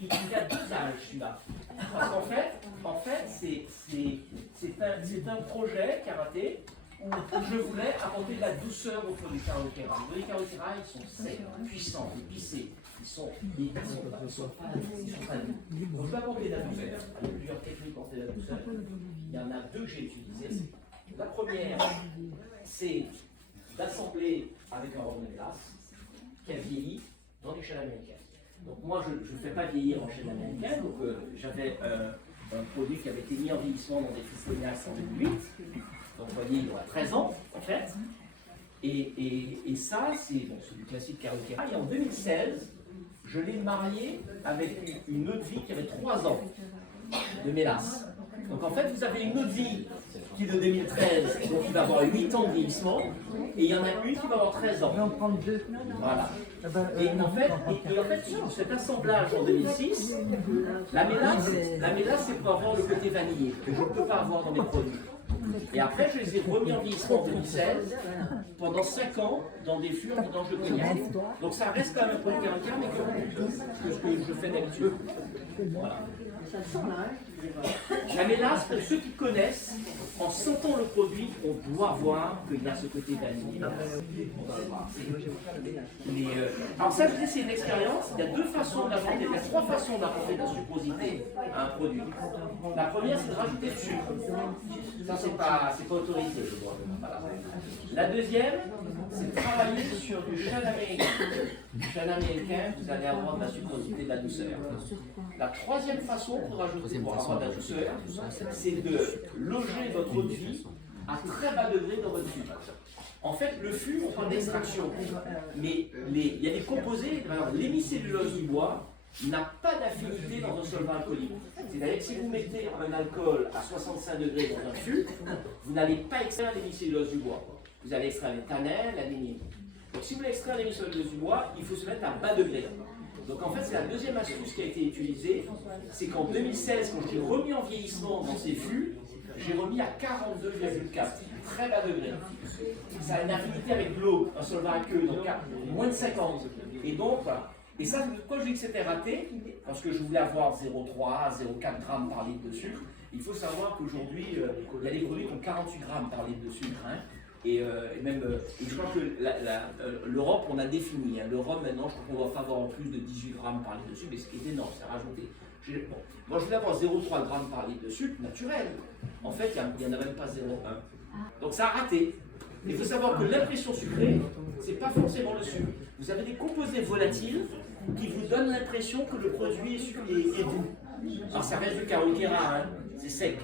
il a deux âges, celui-là. Parce qu'en fait, c'est un projet karaté où je voulais apporter de la douceur au produit Kara-O-Kera. Les produits Kara-O-Kera, ils sont secs, puissants, épicés. Ils sont pas doux. Donc je vais apporter de la douceur. Il y a plusieurs techniques pour apporter de la douceur. Il y en a deux que j'ai utilisées. La première, c'est d'assembler avec un rhum de glace qui a vieilli dans des chaînes américaines. Donc moi, je ne fais pas vieillir en chaîne américaine. Donc j'avais un produit qui avait été mis en vieillissement dans des Frisconias en 2008. Donc vous voyez, il y aura 13 ans en fait. Et ça, c'est du classique Kara-O-Kera. Et en 2016, je l'ai marié avec une eau de vie qui avait 3 ans de mélasse. Donc en fait, vous avez une eau de vie qui est de 2013, donc il va avoir 8 ans de vieillissement, et il y en a une qui va avoir 13 ans. On va en prendre deux. Voilà. Et en fait, sur cet assemblage en 2006, la mélasse c'est pour avoir le côté vanillé, que je ne peux pas avoir dans mes produits. Et après, je les ai remis en vieillissement en 2016, pendant 5 ans, dans des fûts en vidange de cognac. Donc ça reste quand même un produit Kara-O-Kera, mais qui est plus doux que ce que je fais d'habitude. Voilà. La mélasse, pour ceux qui connaissent, en sentant le produit, on doit voir qu'il y a ce côté vanille. On va le voir. Alors ça, je dis, c'est une expérience. Il y a deux façons d'apporter, il y a 3 façons d'apporter de la sucrosité à un produit. La première, c'est de rajouter du sucre. Ça, c'est pas autorisé, je crois. Voilà. La deuxième, c'est de travailler sur du chêne américain. Du chêne américain, vous allez avoir de la sucrosité, de la douceur. La troisième façon pour avoir de la douceur, c'est de loger votre eau de vie à très bas degré dans votre fût. En fait, le fût, on parle d'extraction, mais il y a des composés, l'hémicellulose du bois n'a pas d'affinité dans un solvant alcoolique. C'est-à-dire que si vous mettez un alcool à 65 degrés dans un fût, vous n'allez pas extraire l'hémicellulose du bois. Vous allez extraire les tanins, la lignine. Donc si vous voulez extraire l'hémicellulose du bois, il faut se mettre à bas degré. Donc en fait, c'est la deuxième astuce qui a été utilisée, c'est qu'en 2016, quand j'ai remis en vieillissement dans ces fûts, j'ai remis à 42,4, très bas degré. Ça a une affinité avec de l'eau, un solvant aqueux, donc à moins de 50. Et donc, voilà. Et ça, pourquoi je dis que c'était raté? Parce que je voulais avoir 0,3, 0,4 grammes par litre de sucre. Il faut savoir qu'aujourd'hui, il y a des produits qui ont 48 grammes par litre de sucre. Hein. Et je crois que l'Europe, on a défini. Hein, le rhum, maintenant, je crois qu'on doit pas avoir plus de 18 grammes par litre de sucre, mais ce qui est énorme, c'est rajouté. Bon, moi, je voulais avoir 0,3 grammes par litre de sucre naturel. En fait, il n'y en a même pas 0,1. Donc ça a raté. Il faut savoir que l'impression sucrée, ce n'est pas forcément le sucre. Vous avez des composés volatiles qui vous donnent l'impression que le produit est doux. Alors ça reste du Kara-O-Kera, hein, c'est sec.